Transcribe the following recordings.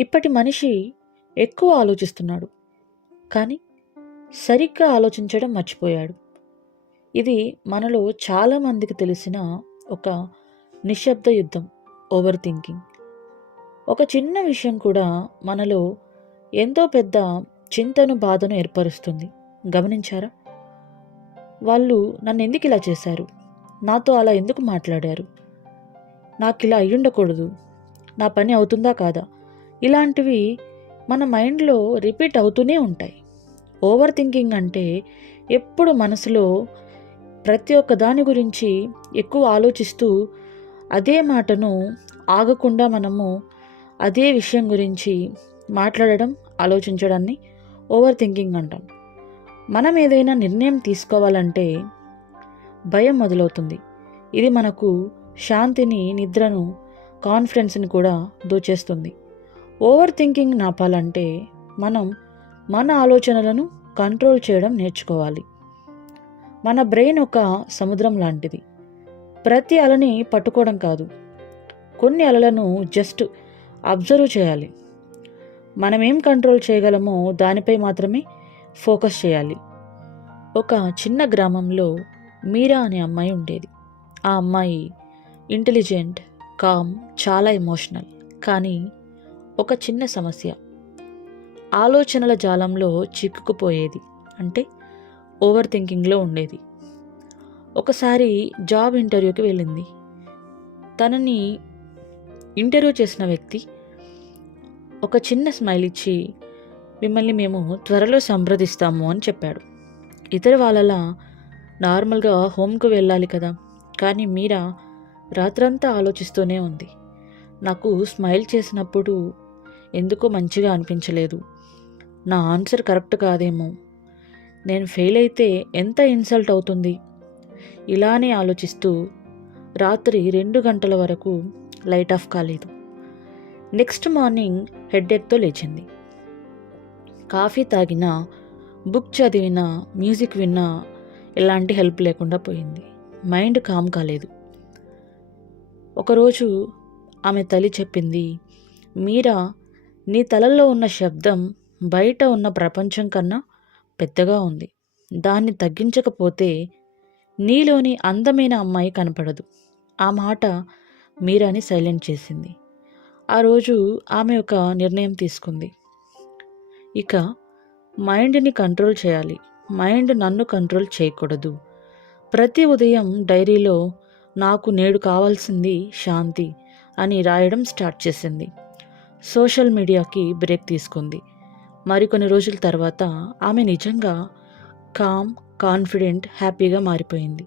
ఇప్పటి మనిషి ఎక్కువ ఆలోచిస్తున్నాడు కానీ సరిగ్గా ఆలోచించడం మర్చిపోయాడు. ఇది మనలో చాలామందికి తెలిసిన ఒక నిశ్శబ్ద యుద్ధం ఓవర్ థింకింగ్. ఒక చిన్న విషయం కూడా మనలో ఎంతో పెద్ద చింతను బాధను ఏర్పరుస్తుంది. గమనించారా? వాళ్ళు నన్ను ఎందుకు ఇలా చేశారు? నాతో అలా ఎందుకు మాట్లాడారు? నాకు ఇలా అయ్యుండకూడదు. నా పని అవుతుందా కాదా? ఇలాంటివి మన మైండ్లో రిపీట్ అవుతూనే ఉంటాయి. ఓవర్ థింకింగ్ అంటే ఎప్పుడు మనసులో ప్రతి ఒక్క దాని గురించి ఎక్కువ ఆలోచిస్తూ అదే మాటను ఆగకుండా మనము అదే విషయం గురించి మాట్లాడడం ఆలోచించడాన్ని ఓవర్ థింకింగ్ అంటాం. మనం ఏదైనా నిర్ణయం తీసుకోవాలంటే భయం మొదలవుతుంది. ఇది మనకు శాంతిని నిద్రను కాన్ఫిడెన్స్ని కూడా దోచేస్తుంది. ఓవర్ థింకింగ్ నాపాలంటే మనం మన ఆలోచనలను కంట్రోల్ చేయడం నేర్చుకోవాలి. మన బ్రెయిన్ ఒక సముద్రం లాంటిది. ప్రతి అలని పట్టుకోవడం కాదు. కొన్ని అలలను జస్ట్ అబ్జర్వ్ చేయాలి. మనం ఏం కంట్రోల్ చేయగలమో దానిపై మాత్రమే ఫోకస్ చేయాలి. ఒక చిన్న గ్రామంలో మీరా అనే అమ్మాయి ఉండేది. ఆ అమ్మాయి ఇంటెలిజెంట్ కామ్ చాలా ఎమోషనల్. కానీ ఒక చిన్న సమస్య. ఆలోచనల జాలంలో చిక్కుకుపోయేది. అంటే ఓవర్ థింకింగ్లో ఉండేది. ఒకసారి జాబ్ ఇంటర్వ్యూకి వెళ్ళింది. తనని ఇంటర్వ్యూ చేసిన వ్యక్తి ఒక చిన్న స్మైల్ ఇచ్చి మిమ్మల్ని మేము త్వరలో సంప్రదిస్తాము అని చెప్పాడు. ఇతర వాళ్ళలా నార్మల్గా హోమ్కు వెళ్ళాలి కదా కానీ మీరా రాత్రంతా ఆలోచిస్తూనే ఉంది. నాకు స్మైల్ చేసినప్పుడు ఎందుకో మంచిగా అనిపించలేదు. నా ఆన్సర్ కరెక్ట్ కాదేమో. నేను ఫెయిల్ అయితే ఎంత ఇన్సల్ట్ అవుతుంది? ఇలానే ఆలోచిస్తూ రాత్రి రెండు గంటల వరకు లైట్ ఆఫ్ కాలేదు. నెక్స్ట్ మార్నింగ్ హెడ్ఏక్తో లేచింది. కాఫీ తాగినా బుక్ చదివినా మ్యూజిక్ విన్నా ఎలాంటి హెల్ప్ లేకుండా పోయింది. మైండ్ కామ్ కాలేదు. ఒకరోజు ఆమె తల్లి చెప్పింది మీరా నీ తలలో ఉన్న శబ్దం బయట ఉన్న ప్రపంచం కన్నా పెద్దగా ఉంది. దాన్ని తగ్గించకపోతే నీలోని అందమైన అమ్మాయి కనపడదు. ఆ మాట మీరాని సైలెంట్ చేసింది. ఆ రోజు ఆమె ఒక నిర్ణయం తీసుకుంది. ఇక మైండ్ని కంట్రోల్ చేయాలి. మైండ్ నన్ను కంట్రోల్ చేయకూడదు. ప్రతి ఉదయం డైరీలో నాకు నేడు కావాల్సింది శాంతి అని రాయడం స్టార్ట్ చేసింది. సోషల్ మీడియాకి బ్రేక్ తీసుకుంది. మరికొన్ని రోజుల తర్వాత ఆమె నిజంగా కామ్ కాన్ఫిడెంట్ హ్యాపీగా మారిపోయింది.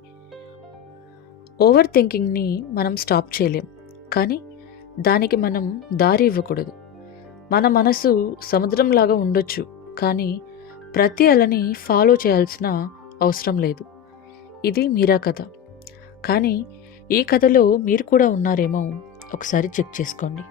ఓవర్ థింకింగ్ని మనం స్టాప్ చేయలేం. కానీ దానికి మనం దారి ఇవ్వకూడదు. మన మనసు సముద్రంలాగా ఉండొచ్చు కానీ ప్రతి అలని ఫాలో చేయాల్సిన అవసరం లేదు. ఇది మీరా కథ. కానీ ఈ కథలో మీరు కూడా ఉన్నారేమో ఒకసారి చెక్ చేసుకోండి.